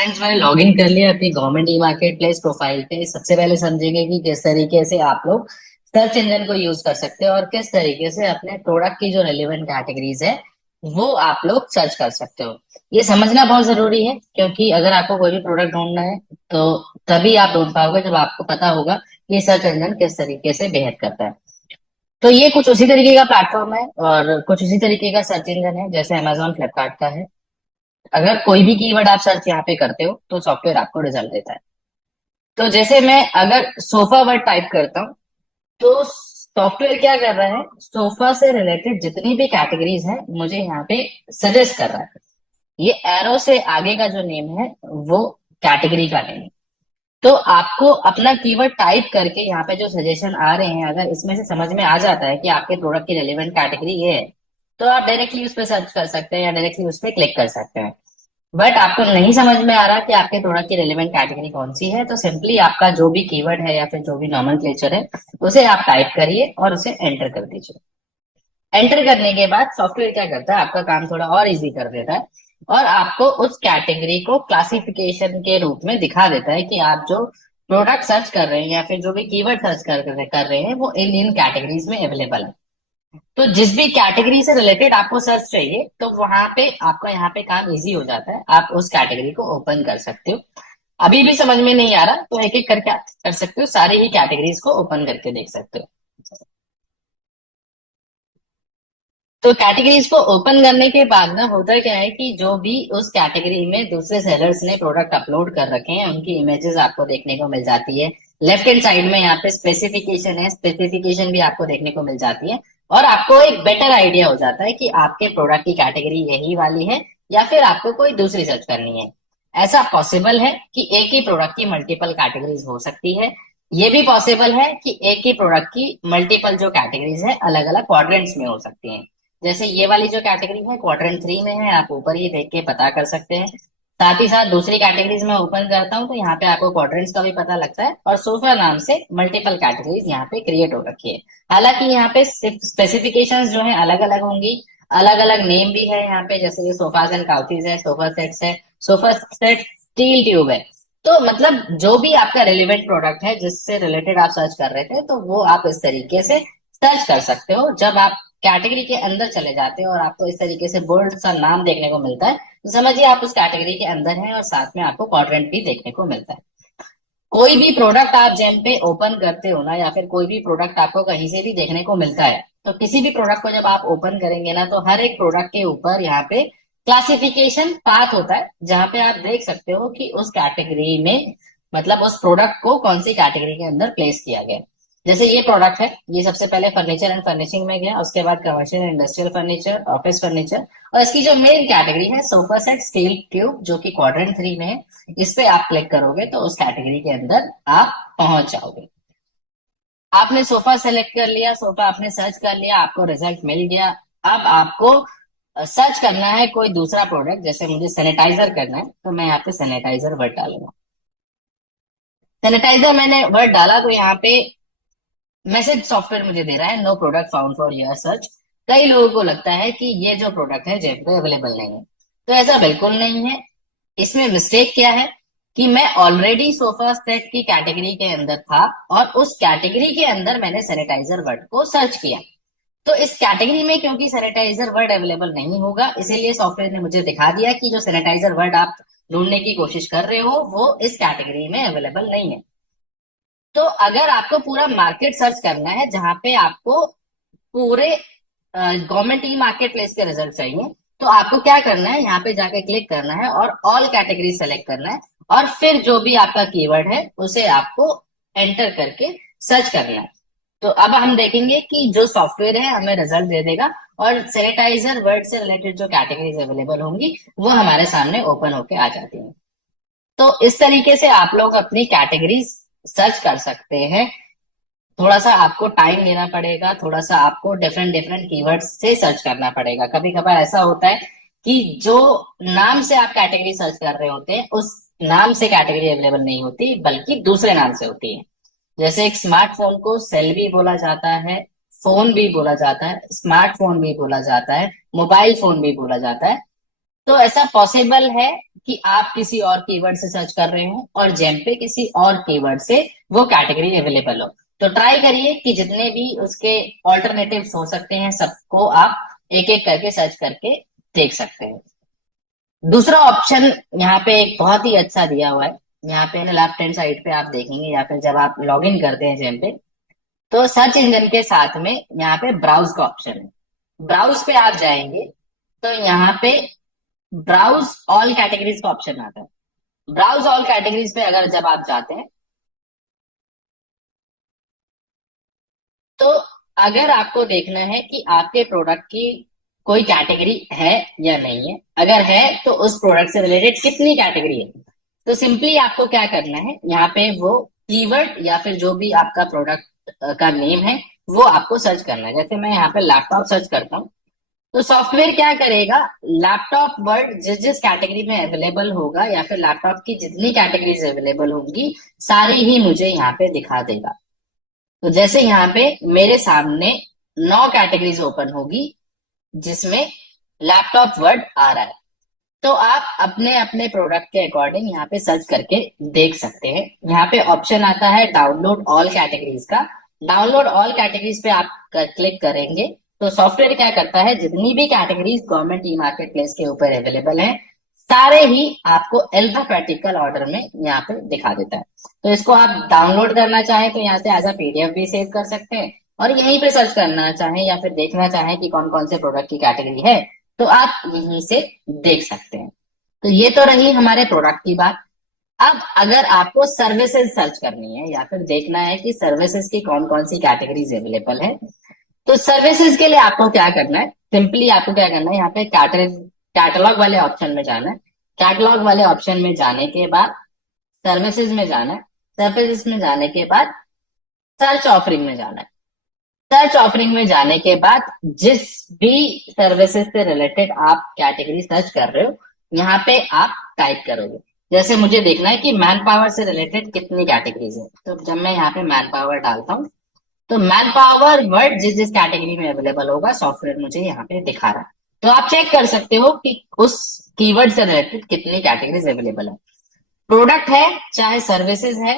Friends, मैंने log in कर लिया अपनी government e market place profile पे। सबसे पहले समझेंगे कि किस तरीके से आप लोग सर्च इंजन को यूज कर सकते हो और किस तरीके से अपने प्रोडक्ट की जो रेलिवेंट कैटेगरीज है वो आप लोग सर्च कर सकते हो। ये समझना बहुत जरूरी है, क्योंकि अगर आपको कोई भी प्रोडक्ट ढूंढना है तो तभी आप ढूंढ पाओगे जब आपको पता होगा कि सर्च इंजन किस तरीके से बिहेव करता है। तो ये कुछ उसी तरीके का प्लेटफॉर्म है और कुछ उसी तरीके का सर्च इंजन है जैसे अमेजोन फ्लिपकार्ट का है। अगर कोई भी कीवर्ड आप सर्च यहाँ पे करते हो तो सॉफ्टवेयर आपको रिजल्ट देता है। तो जैसे मैं अगर सोफा वर्ड टाइप करता हूँ तो सॉफ्टवेयर क्या कर रहा है, सोफा से रिलेटेड जितनी भी कैटेगरीज हैं मुझे यहाँ पे सजेस्ट कर रहा है। ये एरो से आगे का जो नेम है वो कैटेगरी का नेम है। तो आपको अपना कीवर्ड टाइप करके यहाँ पे जो सजेशन आ रहे हैं, अगर इसमें से समझ में आ जाता है कि आपके प्रोडक्ट की रेलिवेंट कैटेगरी ये है, तो आप डायरेक्टली उस पर सर्च कर सकते हैं या डायरेक्टली उस पर क्लिक कर सकते हैं। बट आपको नहीं समझ में आ रहा कि आपके प्रोडक्ट की रेलेवेंट कैटेगरी कौन सी है, तो सिंपली आपका जो भी कीवर्ड है या फिर जो भी नॉमेनक्लेचर है उसे आप टाइप करिए और उसे एंटर कर दीजिए। एंटर करने के बाद सॉफ्टवेयर क्या करता है, आपका काम थोड़ा और इजी कर देता है और आपको उस कैटेगरी को क्लासिफिकेशन के रूप में दिखा देता है कि आप जो प्रोडक्ट सर्च कर रहे हैं या फिर जो भी कीवर्ड सर्च कर रहे हैं वो इन इन कैटेगरीज में अवेलेबल है। तो जिस भी कैटेगरी से रिलेटेड आपको सर्च चाहिए तो वहां पे आपका यहाँ पे काम इजी हो जाता है, आप उस कैटेगरी को ओपन कर सकते हो। अभी भी समझ में नहीं आ रहा तो एक एक करके आप कर सकते हो, सारी ही कैटेगरीज को ओपन करके देख सकते हो। तो कैटेगरीज को ओपन करने के बाद ना होता क्या है कि जो भी उस कैटेगरी में दूसरे सेलर्स ने प्रोडक्ट अपलोड कर रखे हैं उनकी इमेजेस आपको देखने को मिल जाती है। लेफ्ट हैंड साइड में यहाँ पे स्पेसिफिकेशन है, स्पेसिफिकेशन भी आपको देखने को मिल जाती है और आपको एक बेटर आइडिया हो जाता है कि आपके प्रोडक्ट की कैटेगरी यही वाली है या फिर आपको कोई दूसरी सर्च करनी है। ऐसा पॉसिबल है कि एक ही प्रोडक्ट की मल्टीपल कैटेगरीज हो सकती है। ये भी पॉसिबल है कि एक ही प्रोडक्ट की मल्टीपल जो कैटेगरीज है अलग अलग क्वाड्रेंट्स में हो सकती हैं। जैसे ये वाली जो कैटेगरी है क्वाड्रेंट 3 में है, आप ऊपर ही देख के पता कर सकते हैं। साथ ही साथ दूसरी कैटेगरीज में ओपन करता हूँ तो यहाँ पे आपको क्वाड्रेंट्स का भी पता लगता है और सोफा नाम से मल्टीपल कैटेगरीज यहाँ पे क्रिएट हो रखी है। हालांकि यहाँ पे स्पेसिफिकेशंस जो है अलग अलग होंगी, अलग अलग नेम भी है यहाँ पे, जैसे ये सोफाज एंड काउचीज है, सोफा सेट्स है, सोफा सेट स्टील ट्यूब है। तो मतलब जो भी आपका रिलेवेंट प्रोडक्ट है जिससे रिलेटेड आप सर्च कर रहे थे तो वो आप इस तरीके से सर्च कर सकते हो। जब आप कैटेगरी के अंदर चले जाते हो और आपको इस तरीके से बोल्ड सा नाम देखने को मिलता है तो समझिए आप उस कैटेगरी के अंदर हैं और साथ में आपको क्वाड्रेंट भी देखने को मिलता है। कोई भी प्रोडक्ट आप जेम पे ओपन करते हो ना, या फिर कोई भी प्रोडक्ट आपको कहीं से भी देखने को मिलता है, तो किसी भी प्रोडक्ट को जब आप ओपन करेंगे ना तो हर एक प्रोडक्ट के ऊपर यहाँ पे क्लासिफिकेशन पाथ होता है जहां पे आप देख सकते हो कि उस कैटेगरी में मतलब उस प्रोडक्ट को कौन सी कैटेगरी के अंदर प्लेस किया गया है। जैसे ये प्रोडक्ट है, ये सबसे पहले फर्नीचर एंड फर्निशिंग में गया, उसके बाद commercial and industrial furniture, office furniture, और इसकी जो मेन कैटेगरी है सोफा सेट स्टील ट्यूब जो कि क्वाड्रेंट 3 में है, इस पे आप क्लिक करोगे तो उस कैटेगरी के अंदर आप पहुंच जाओगे। आपने सोफा सेलेक्ट कर लिया, सोफा आपने सर्च कर लिया, आपको रिजल्ट मिल गया। अब आपको सर्च करना है कोई दूसरा प्रोडक्ट, जैसे मुझे सैनिटाइजर करना है तो मैं यहाँ पे सैनिटाइजर वर्ड डालूंगा। सैनिटाइजर मैंने वर्ड डाला तो यहाँ पे मैसेज सॉफ्टवेयर मुझे दे रहा है no product found for your search. कई लोगों को लगता है कि ये जो प्रोडक्ट है जेम पे अवेलेबल नहीं है, तो ऐसा बिल्कुल नहीं है। इसमें मिस्टेक क्या है कि मैं ऑलरेडी सोफा सेट की कैटेगरी के अंदर था और उस कैटेगरी के अंदर मैंने सैनिटाइजर वर्ड को सर्च किया। तो इस कैटेगरी में क्योंकि सैनिटाइजर वर्ड अवेलेबल नहीं होगा, इसीलिए सॉफ्टवेयर ने मुझे दिखा दिया कि जो सैनिटाइजर वर्ड आप ढूंढने की कोशिश कर रहे हो वो इस कैटेगरी में अवेलेबल नहीं है। तो अगर आपको पूरा मार्केट सर्च करना है जहां पे आपको पूरे गवर्नमेंट ई मार्केट प्लेस के रिजल्ट चाहिए, तो आपको क्या करना है, यहाँ पे जाके क्लिक करना है और ऑल कैटेगरी सेलेक्ट करना है और फिर जो भी आपका कीवर्ड है उसे आपको एंटर करके सर्च करना है। तो अब हम देखेंगे कि जो सॉफ्टवेयर है हमें रिजल्ट दे देगा और सैनिटाइजर वर्ड से रिलेटेड जो कैटेगरीज अवेलेबल होंगी वो हमारे सामने ओपन होके आ जाती हैं। तो इस तरीके से आप लोग अपनी कैटेगरीज सर्च कर सकते हैं। थोड़ा सा आपको टाइम देना पड़ेगा, थोड़ा सा आपको डिफरेंट डिफरेंट कीवर्ड्स से सर्च करना पड़ेगा। कभी कभार ऐसा होता है कि जो नाम से आप कैटेगरी सर्च कर रहे होते हैं उस नाम से कैटेगरी अवेलेबल नहीं होती बल्कि दूसरे नाम से होती है। जैसे एक स्मार्टफोन को सेल भी बोला जाता है, फोन भी बोला जाता है, स्मार्टफोन भी बोला जाता है, मोबाइल फोन भी बोला जाता है। तो ऐसा पॉसिबल है कि आप किसी और कीवर्ड से सर्च कर रहे हो और जेम पे किसी और कीवर्ड से वो कैटेगरी अवेलेबल हो। तो ट्राई करिए कि जितने भी उसके ऑल्टरनेटिव्स हो सकते हैं सबको आप एक एक करके सर्च करके देख सकते हैं। दूसरा ऑप्शन यहाँ पे एक बहुत ही अच्छा दिया हुआ है। यहाँ पे ना लेफ्ट हैंड साइड पे आप देखेंगे या फिर जब आप लॉग इन करते हैं जेम पे, तो सर्च इंजन के साथ में यहाँ पे ब्राउज का ऑप्शन है। ब्राउज पे आप जाएंगे तो यहाँ पे ब्राउज ऑल कैटेगरीज का ऑप्शन आता है। ब्राउज ऑल कैटेगरीज पे अगर जब आप जाते हैं तो अगर आपको देखना है कि आपके प्रोडक्ट की कोई कैटेगरी है या नहीं है, अगर है तो उस प्रोडक्ट से रिलेटेड कितनी कैटेगरी है, तो सिंपली आपको क्या करना है, यहाँ पे वो कीवर्ड या फिर जो भी आपका प्रोडक्ट का नेम है वो आपको सर्च करना है। जैसे मैं यहाँ पे लैपटॉप सर्च करता हूँ तो सॉफ्टवेयर क्या करेगा, लैपटॉप वर्ड जिस जिस कैटेगरी में अवेलेबल होगा या फिर लैपटॉप की जितनी कैटेगरीज अवेलेबल होंगी सारी ही मुझे यहाँ पे दिखा देगा। तो जैसे यहाँ पे मेरे सामने 9 कैटेगरीज ओपन होगी जिसमें लैपटॉप वर्ड आ रहा है। तो आप अपने अपने प्रोडक्ट के अकॉर्डिंग यहाँ पे सर्च करके देख सकते हैं। यहाँ पे ऑप्शन आता है डाउनलोड ऑल कैटेगरीज का। डाउनलोड ऑल कैटेगरीज पे आप क्लिक करेंगे तो सॉफ्टवेयर क्या करता है, जितनी भी categories government e market place के ऊपर अवेलेबल है सारे ही आपको अल्फाबेटिकल ऑर्डर में यहाँ पे दिखा देता है। तो इसको आप डाउनलोड करना चाहें तो यहाँ से एज अ पीडीएफ भी सेव कर सकते हैं, और यहीं पे सर्च करना चाहें या फिर देखना चाहें कि कौन कौन से प्रोडक्ट की कैटेगरी है तो आप यहीं से देख सकते हैं। तो ये तो रही हमारे प्रोडक्ट की बात। अब अगर आपको सर्विसेज सर्च करनी है या फिर देखना है कि सर्विसेज की कौन कौन सी कैटेगरीज अवेलेबल है, तो सर्विसेज के लिए आपको क्या करना है, सिंपली आपको क्या करना है, यहाँ पे कैटलॉग वाले ऑप्शन में जाना है। कैटलॉग वाले ऑप्शन में जाने के बाद सर्विसेज में जाना है। सर्विसेज में जाने के बाद सर्च ऑफरिंग में जाना है। सर्च ऑफरिंग में जाने के बाद जिस भी सर्विसेज से रिलेटेड आप कैटेगरी सर्च कर रहे हो यहाँ पे आप टाइप करोगे। जैसे मुझे देखना है कि मैन पावर से रिलेटेड कितनी कैटेगरीज है, तो जब मैं यहाँ पे मैन पावर डालता हूँ तो मैन पावर वर्ड जिस जिस कैटेगरी में अवेलेबल होगा सॉफ्टवेयर मुझे यहाँ पे दिखा रहा है। तो आप चेक कर सकते हो कि उस कीवर्ड से रिलेटेड कितनी कैटेगरीज अवेलेबल है। प्रोडक्ट है चाहे सर्विसेज है,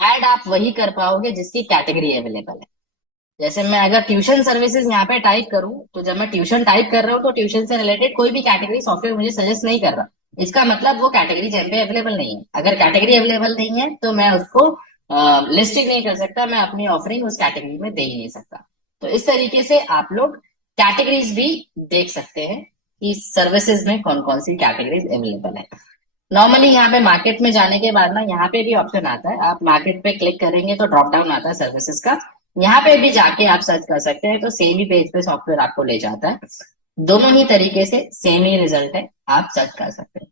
ऐड आप वही कर पाओगे जिसकी कैटेगरी अवेलेबल है। जैसे मैं अगर ट्यूशन सर्विसेज यहाँ पे टाइप करूं तो जब मैं ट्यूशन टाइप कर रहा हूँ तो ट्यूशन से रिलेटेड कोई भी कैटेगरी सॉफ्टवेयर मुझे सजेस्ट नहीं कर रहा। इसका मतलब वो कैटेगरी जेम पे अवेलेबल नहीं है। अगर कैटेगरी अवेलेबल नहीं है तो मैं उसको लिस्ट ही नहीं कर सकता, मैं अपनी ऑफरिंग उस कैटेगरी में दे ही नहीं सकता। तो इस तरीके से आप लोग कैटेगरीज भी देख सकते हैं कि सर्विसेज में कौन कौन सी कैटेगरीज अवेलेबल है। नॉर्मली यहाँ पे मार्केट में जाने के बाद ना यहाँ पे भी ऑप्शन आता है, आप मार्केट पे क्लिक करेंगे तो ड्रॉप डाउन आता है सर्विसेज का, यहाँ पे भी जाके आप सर्च कर सकते हैं तो सेम ही पेज पे सॉफ्टवेयर आपको ले जाता है। दोनों ही तरीके से सेम ही रिजल्ट है, आप सर्च कर सकते हैं।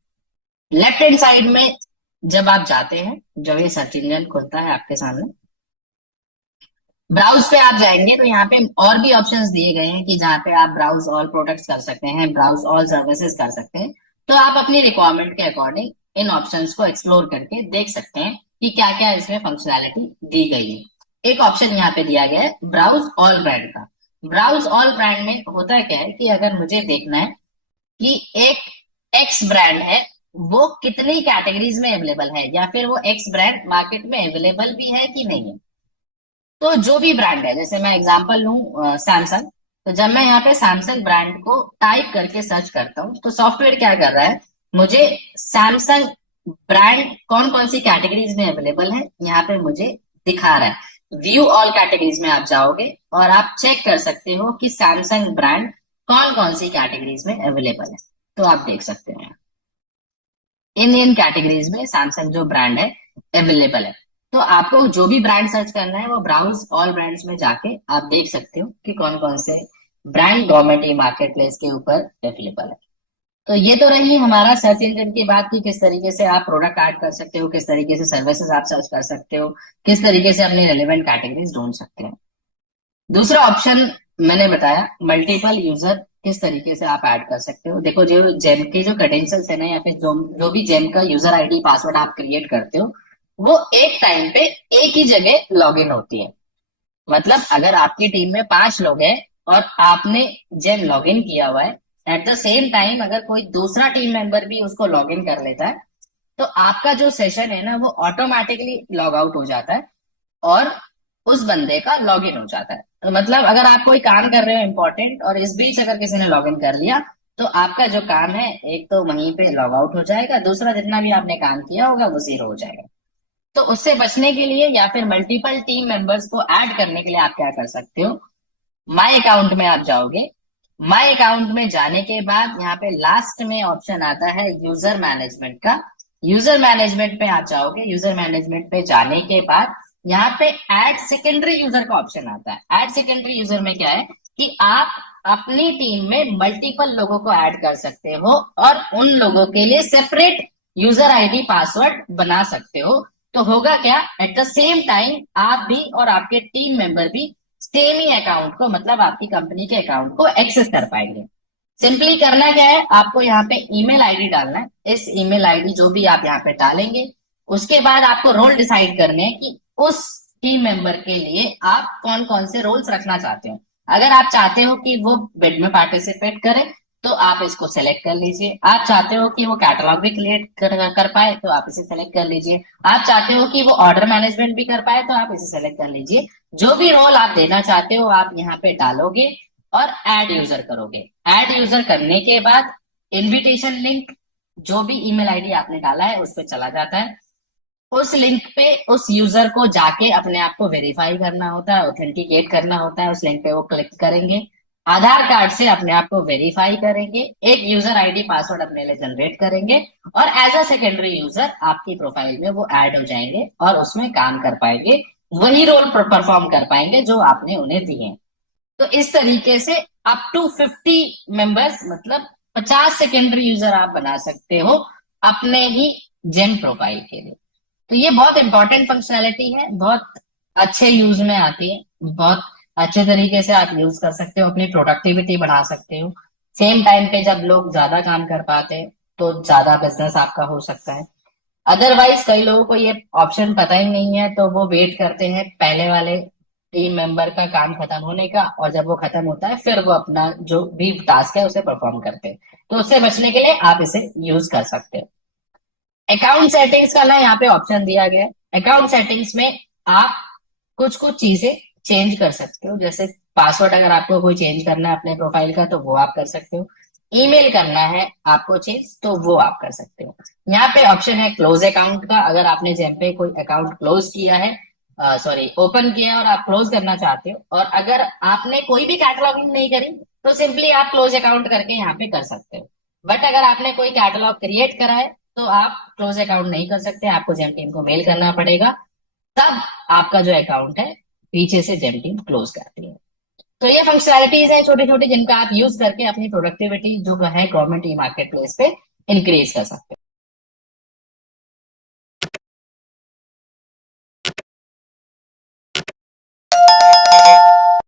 लेफ्ट हैंड साइड में जब आप जाते हैं, जब ये सर्च इंजन खुलता है आपके सामने, ब्राउज पे आप जाएंगे तो यहाँ पे और भी ऑप्शंस दिए गए हैं कि जहाँ पे आप ब्राउज ऑल प्रोडक्ट्स कर सकते हैं, ब्राउज ऑल सर्विसेज कर सकते हैं। तो आप अपनी रिक्वायरमेंट के अकॉर्डिंग इन ऑप्शंस को एक्सप्लोर करके देख सकते हैं कि क्या क्या इसमें फंक्शनैलिटी दी गई है। एक ऑप्शन यहाँ पे दिया गया है ब्राउज ऑल ब्रांड का। ब्राउज ऑल ब्रांड में होता क्या है कि अगर मुझे देखना है कि एक एक्स ब्रांड है वो कितनी कैटेगरीज में अवेलेबल है या फिर वो एक्स ब्रांड मार्केट में अवेलेबल भी है कि नहीं है, तो जो भी ब्रांड है, जैसे मैं एग्जांपल लूं सैमसंग, तो जब मैं यहाँ पे सैमसंग ब्रांड को टाइप करके सर्च करता हूँ तो सॉफ्टवेयर क्या कर रहा है, मुझे सैमसंग ब्रांड कौन कौन सी कैटेगरीज में अवेलेबल है यहाँ पे मुझे दिखा रहा है। व्यू ऑल कैटेगरीज में आप जाओगे और आप चेक कर सकते हो कि सैमसंग ब्रांड कौन कौन सी कैटेगरीज में अवेलेबल है। तो आप देख सकते हैं इन कैटेगरीज में सैमसंग जो ब्रांड है अवेलेबल है। तो आपको जो भी ब्रांड सर्च करना है वो ब्राउज ऑल ब्रांड्स में जाके आप देख सकते हो कि कौन कौन से brand government e market place के ऊपर अवेलेबल है। तो ये तो रही हमारा सर्च इंजन की बात की किस तरीके से आप प्रोडक्ट ऐड कर सकते हो, किस तरीके से सर्विसेज आप सर्च कर सकते हो, किस तरीके से अपनी रेलेवेंट कैटेगरीज ढूंढ सकते हो। दूसरा ऑप्शन मैंने बताया मल्टीपल यूजर किस तरीके से आप ऐड कर सकते हो। देखो जो जेम के जो क्रेडेंशियल्स है ना या फिर जो भी जेम का यूजर आईडी पासवर्ड आप क्रिएट करते हो वो एक टाइम पे एक ही जगह लॉग इन होती है। मतलब अगर आपकी टीम में 5 लोग हैं और आपने जेम लॉग इन किया हुआ है एट द सेम टाइम अगर कोई दूसरा टीम मेंबर भी उसको लॉग इन कर लेता है, तो आपका जो सेशन है ना वो ऑटोमेटिकली लॉग आउट हो जाता है और उस बंदे का लॉग इन हो जाता है। तो मतलब अगर आप कोई काम कर रहे हो इंपॉर्टेंट और इस बीच अगर किसी ने लॉग इन कर लिया, तो आपका जो काम है एक तो वहीं पे लॉग आउट हो जाएगा, दूसरा जितना भी आपने काम किया होगा वो जीरो हो जाएगा। तो उससे बचने के लिए या फिर मल्टीपल टीम मेंबर्स को ऐड करने के लिए आप क्या कर सकते हो, माई अकाउंट में आप जाओगे। माई अकाउंट में जाने के बाद यहाँ पे लास्ट में ऑप्शन आता है यूजर मैनेजमेंट का। यूजर मैनेजमेंट पे आप जाओगे। यूजर मैनेजमेंट पे जाने के बाद यहाँ पे ऐड सेकेंडरी यूजर का ऑप्शन आता है। ऐड सेकेंडरी यूजर में क्या है कि आप अपनी टीम में मल्टीपल लोगों को ऐड कर सकते हो और उन लोगों के लिए सेपरेट यूजर आईडी पासवर्ड बना सकते हो। तो होगा क्या, एट द सेम टाइम आप भी और आपके टीम मेंबर भी सेम ही अकाउंट को, मतलब आपकी कंपनी के अकाउंट को एक्सेस कर पाएंगे। सिंपली करना क्या है, आपको यहाँ पे ईमेल आईडी डालना है। इस ईमेल आईडी जो भी आप यहाँ पे डालेंगे, उसके बाद आपको रोल डिसाइड करने हैं कि उस टीम मेंबर के लिए आप कौन कौन से रोल्स रखना चाहते हो। अगर आप चाहते हो कि वो बिड में पार्टिसिपेट करे, तो आप इसको सेलेक्ट कर लीजिए। आप चाहते हो कि वो कैटलॉग भी क्रिएट कर पाए, तो आप इसे सेलेक्ट कर लीजिए। आप चाहते हो कि वो ऑर्डर मैनेजमेंट भी कर पाए, तो आप इसे सेलेक्ट कर लीजिए। जो भी रोल आप देना चाहते हो आप यहाँ पे डालोगे और ऐड यूजर करोगे। ऐड यूजर करने के बाद इनविटेशन लिंक जो भी ईमेल आईडी आपने डाला है उस पर चला जाता है। उस लिंक पे उस यूजर को जाके अपने आप को वेरीफाई करना होता है, ऑथेंटिकेट करना होता है। उस लिंक पे वो क्लिक करेंगे, आधार कार्ड से अपने आप को वेरीफाई करेंगे, एक यूजर आईडी पासवर्ड अपने लिए जनरेट करेंगे और एज अ सेकेंडरी यूजर आपकी प्रोफाइल में वो ऐड हो जाएंगे और उसमें काम कर पाएंगे, वही रोल परफॉर्म कर पाएंगे जो आपने उन्हें दिए हैं। तो इस तरीके से अप टू 50 मेंबर्स, मतलब 50 सेकेंडरी यूजर आप बना सकते हो अपने ही जेम प्रोफाइल के लिए। तो ये बहुत इंपॉर्टेंट फंक्शनैलिटी है, बहुत अच्छे यूज में आती है, बहुत अच्छे तरीके से आप यूज कर सकते हो, अपनी प्रोडक्टिविटी बढ़ा सकते हो। सेम टाइम पे जब लोग ज्यादा काम कर पाते हैं तो ज्यादा बिजनेस आपका हो सकता है। अदरवाइज कई लोगों को ये ऑप्शन पता ही नहीं है, तो वो वेट करते हैं पहले वाले टीम मेंबर का काम खत्म होने का, और जब वो खत्म होता है फिर वो अपना जो भी टास्क है उसे परफॉर्म करते हैं। तो उससे बचने के लिए आप इसे यूज कर सकते हो। अकाउंट सेटिंग्स का ना यहाँ पे ऑप्शन दिया गया है। अकाउंट सेटिंग्स में आप कुछ कुछ चीजें चेंज कर सकते हो, जैसे पासवर्ड अगर आपको कोई चेंज करना है अपने प्रोफाइल का तो वो आप कर सकते हो। ईमेल करना है आपको चेंज तो वो आप कर सकते हो। यहाँ पे ऑप्शन है क्लोज अकाउंट का। अगर आपने जेम पे कोई अकाउंट क्लोज किया है, सॉरी ओपन किया है और आप क्लोज करना चाहते हो, और अगर आपने कोई भी कैटलॉगिंग नहीं करी, तो सिंपली आप क्लोज अकाउंट करके यहाँ पे कर सकते हो। बट अगर आपने कोई कैटलॉग क्रिएट करा है तो आप क्लोज अकाउंट नहीं कर सकते, आपको जेम टीम को मेल करना पड़ेगा, तब आपका जो अकाउंट है पीछे से जेम टीम क्लोज करती है। तो ये फंक्शनैलिटीज है छोटी छोटी जिनका आप यूज करके अपनी प्रोडक्टिविटी जो है गवर्नमेंट ई मार्केट प्लेस पे इंक्रीज कर सकते हैं।